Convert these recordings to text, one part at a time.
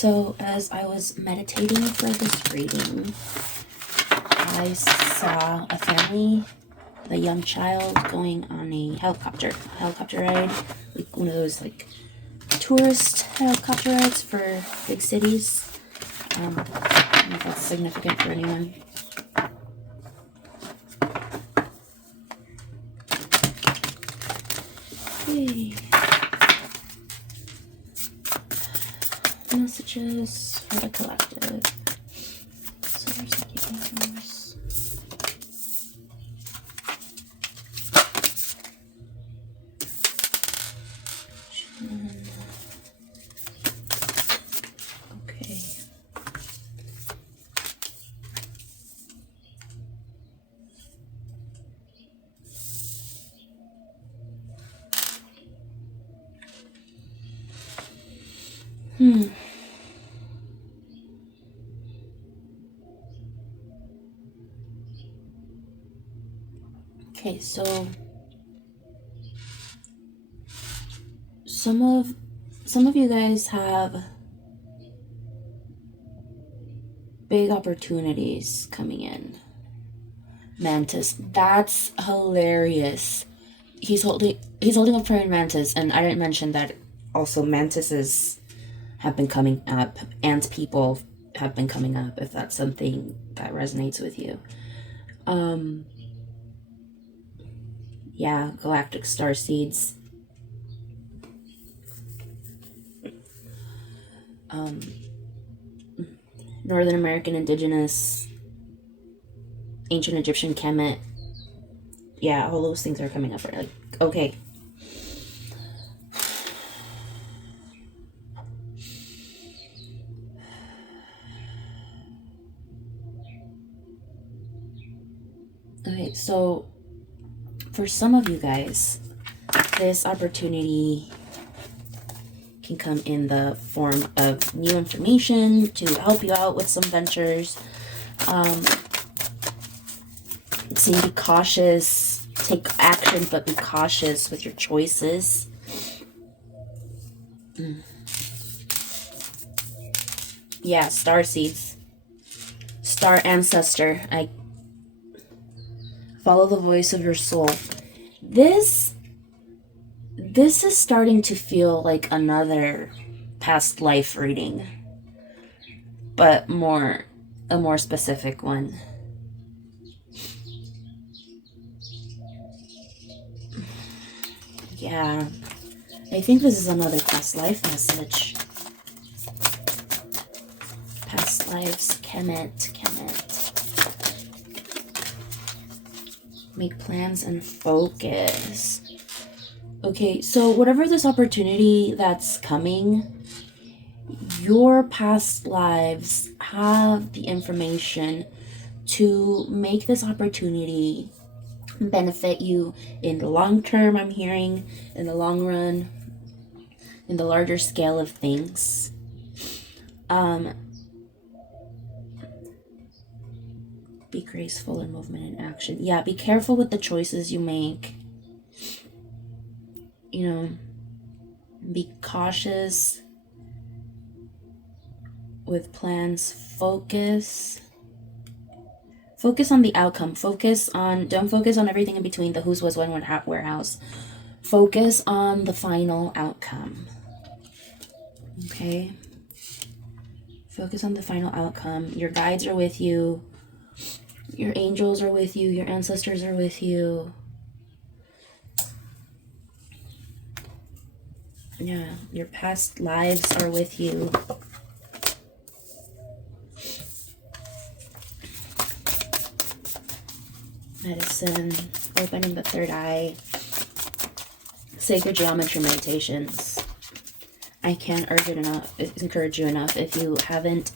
So as I was meditating for this reading, I saw a family, a young child going on a helicopter ride, like one of those like tourist helicopter rides for big cities. I don't know if that's significant for anyone. Okay. Messages for the collective. Solar psychic universe. Okay. Okay, so some of you guys have big opportunities coming in. Mantis, that's hilarious. He's holding a praying mantis, and I didn't mention that also mantises have been coming up, and people have been coming up, if that's something that resonates with you. Yeah, galactic star seeds. Northern American indigenous, ancient Egyptian Kemet. Yeah, all those things are coming up. Like, okay. Okay, so for some of you guys, this opportunity can come in the form of new information to help you out with some ventures. Say be cautious, take action, but be cautious with your choices. Yeah, star seeds, star ancestor. I follow the voice of your soul. This is starting to feel like another past life reading, but a more specific one. Yeah, I think this is another past life message. Past lives, Kemet. Make plans and focus. Okay, so whatever this opportunity that's coming, your past lives have the information to make this opportunity benefit you in the long term, I'm hearing, in the long run, in the larger scale of things. Be graceful in movement and action. Yeah, be careful with the choices you make. You know, be cautious with plans. Focus on the outcome. Don't focus on everything in between, the who's, was, when, what, where, house. Focus on the final outcome. Okay? Focus on the final outcome. Your guides are with you. Your angels are with you. Your ancestors are with you. Yeah, your past lives are with you. Medicine, opening the third eye, sacred geometry meditations. I can't encourage you enough. If you haven't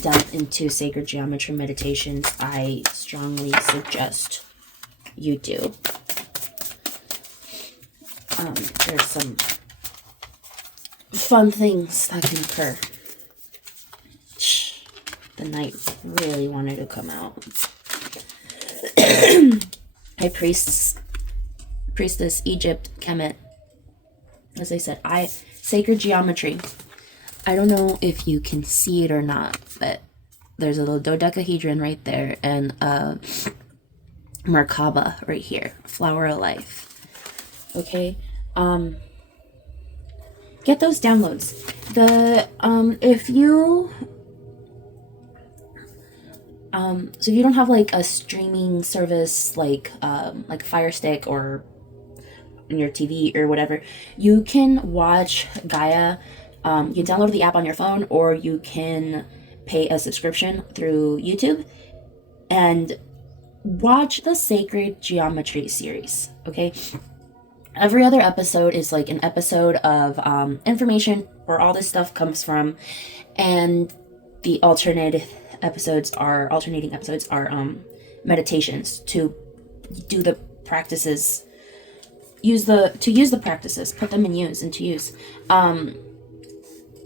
delved into sacred geometry meditations, I strongly suggest you do. There's some fun things that can occur. The night really wanted to come out. High Priestess, Egypt, Kemet. As I said, sacred geometry. I don't know if you can see it or not, but there's a little dodecahedron right there and a Merkaba right here, flower of life. Okay, get those downloads. If you so if you don't have like a streaming service like Fire Stick or on your TV or whatever, you can watch Gaia. You download the app on your phone, or you can pay a subscription through YouTube and watch the Sacred Geometry series. Okay, every other episode is like an episode of information where all this stuff comes from, and the alternating episodes are meditations to do the practices, use the practices, put them into use.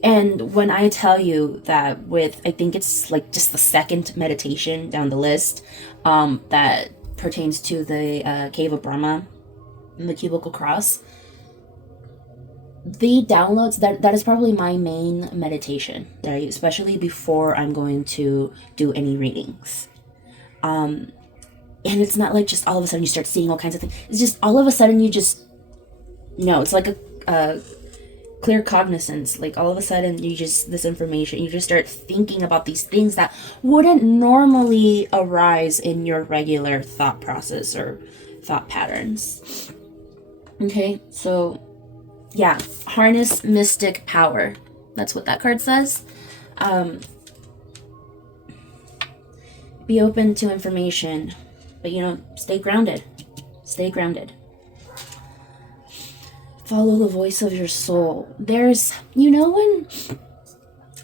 And when I tell you that I think it's like just the second meditation down the list that pertains to the Cave of Brahma and the Cubicle Cross, the downloads, that is probably my main meditation, right? Especially before I'm going to do any readings. And it's not like just all of a sudden you start seeing all kinds of things. It's just all of a sudden you just know. It's like a clear cognizance. Like all of a sudden you just start thinking about these things that wouldn't normally arise in your regular thought process or thought patterns. Okay, so yeah, harness mystic power. That's what that card says. Be open to information, but stay grounded. Stay grounded. Follow the voice of your soul. There's, when,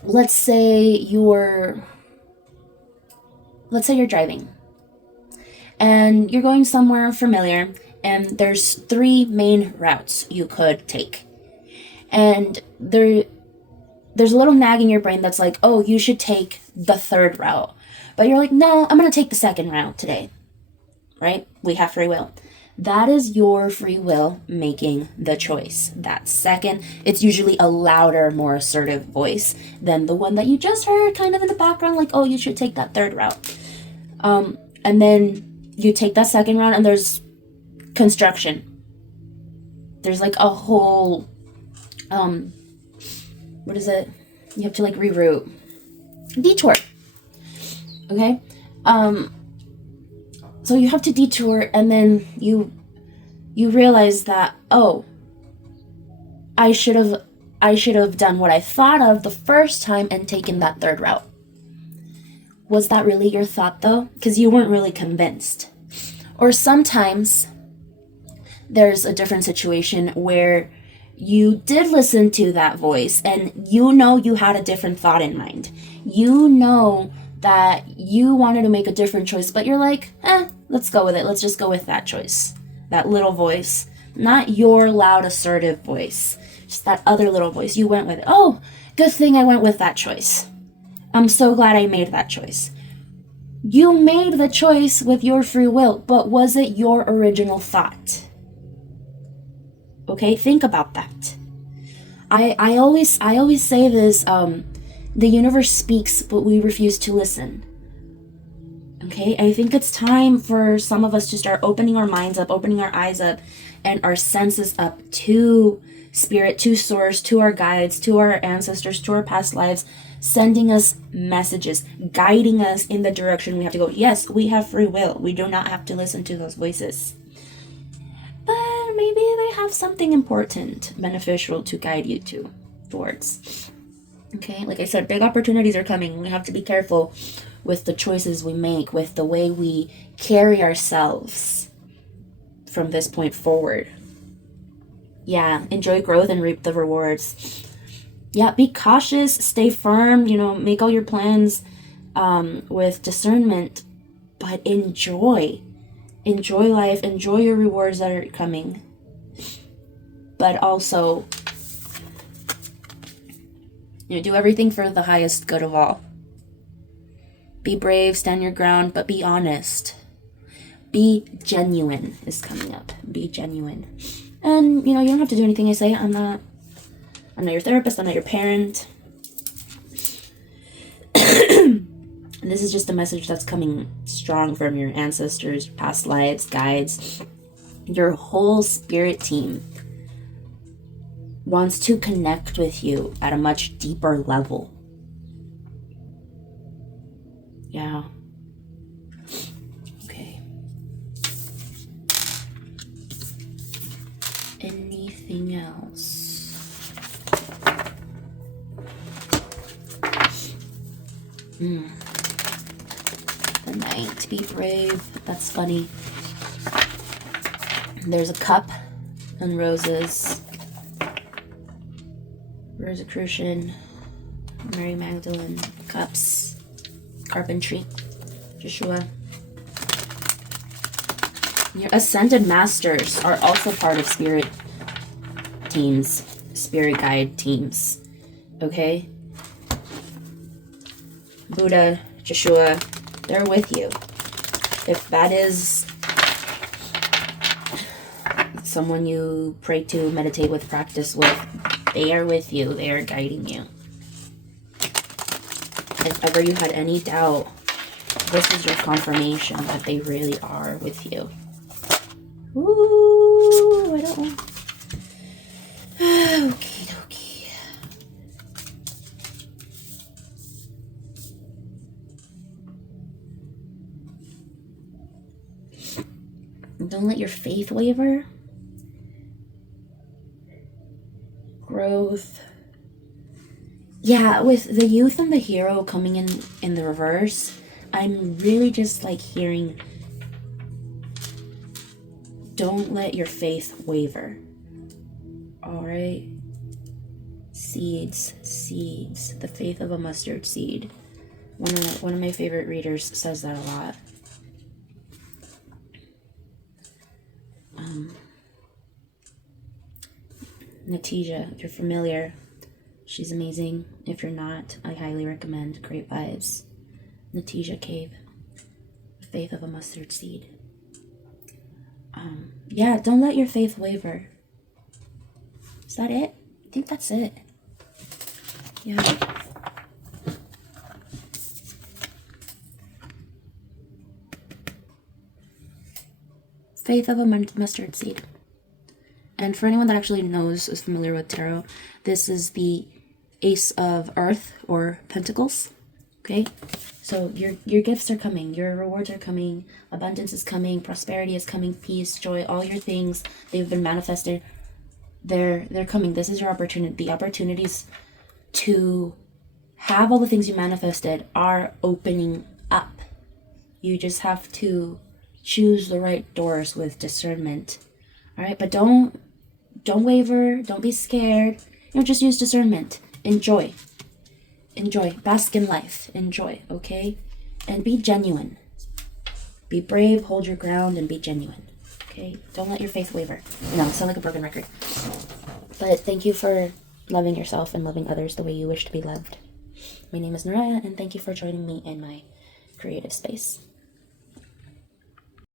let's say you're driving and you're going somewhere familiar, and there's 3 main routes you could take. And there's a little nag in your brain that's like, oh, you should take the 3rd route. But you're like, no, I'm going to take the 2nd route today. Right? We have free will. That is your free will making the choice. That second, it's usually a louder, more assertive voice than the one that you just heard kind of in the background, like, oh, you should take that 3rd route. And then you take that 2nd route, and there's construction. There's like a whole, what is it? You have to like reroute. Detour. Okay? So you have to detour, and then you realize that, oh, I should have done what I thought of the first time and taken that 3rd route. Was that really your thought though? Because you weren't really convinced. Or sometimes there's a different situation where you did listen to that voice and you had a different thought in mind. You know that you wanted to make a different choice, but you're like, let's go with it. Let's just go with that choice. That little voice. Not your loud, assertive voice. Just that other little voice. You went with it. Oh, good thing I went with that choice. I'm so glad I made that choice. You made the choice with your free will, but was it your original thought? Okay, think about that. I always say this, the universe speaks, but we refuse to listen. Okay, I think it's time for some of us to start opening our minds up, opening our eyes up, and our senses up to spirit, to source, to our guides, to our ancestors, to our past lives, sending us messages, guiding us in the direction we have to go. Yes, we have free will. We do not have to listen to those voices. But maybe they have something important, beneficial to guide you towards. Okay, like I said, big opportunities are coming. We have to be careful with the choices we make, with the way we carry ourselves from this point forward. Yeah, enjoy growth and reap the rewards. Yeah, be cautious, stay firm, make all your plans with discernment, but enjoy. Enjoy life, enjoy your rewards that are coming. But also, do everything for the highest good of all. Be brave, stand your ground, but be honest. Be genuine is coming up. Be genuine. And, you don't have to do anything I say. I'm not your therapist. I'm not your parent. And this is just a message that's coming strong from your ancestors, past lives, guides. Your whole spirit team wants to connect with you at a much deeper level. Yeah. Okay. Anything else? The Knight. Be brave. That's funny. There's a cup and roses. Rosicrucian, Mary Magdalene, cups, carpentry, Joshua. Your ascended masters are also part of spirit teams, spirit guide teams. Okay? Buddha, Joshua, they're with you. If that is someone you pray to, meditate with, practice with, they are with you. They are guiding you. If ever you had any doubt, this is your confirmation that they really are with you. Ooh, I don't know. Okie dokie. Don't let your faith waver. Growth. Yeah, with the youth and the hero coming in the reverse, I'm really just like hearing, don't let your faith waver. All right. Seeds, the faith of a mustard seed. One of my favorite readers says that a lot. Natija, if you're familiar, she's amazing. If you're not, I highly recommend. Great vibes. Natija Cave, the faith of a mustard seed. Yeah, don't let your faith waver. Is that it? I think that's it. Yeah. Faith of a mustard seed. And for anyone that actually knows, is familiar with tarot, this is the Ace of Earth or Pentacles. Okay? So your gifts are coming, your rewards are coming, abundance is coming, prosperity is coming, peace, joy, all your things, they've been manifested. They're coming. This is your opportunity. The opportunities to have all the things you manifested are opening up. You just have to choose the right doors with discernment. All right, but don't waver, don't be scared. Just use discernment. Enjoy, bask in life, enjoy, okay? And be genuine. Be brave, hold your ground, and be genuine, okay? Don't let your faith waver. No, sound like a broken record. But thank you for loving yourself and loving others the way you wish to be loved. My name is Naraya, and thank you for joining me in my creative space.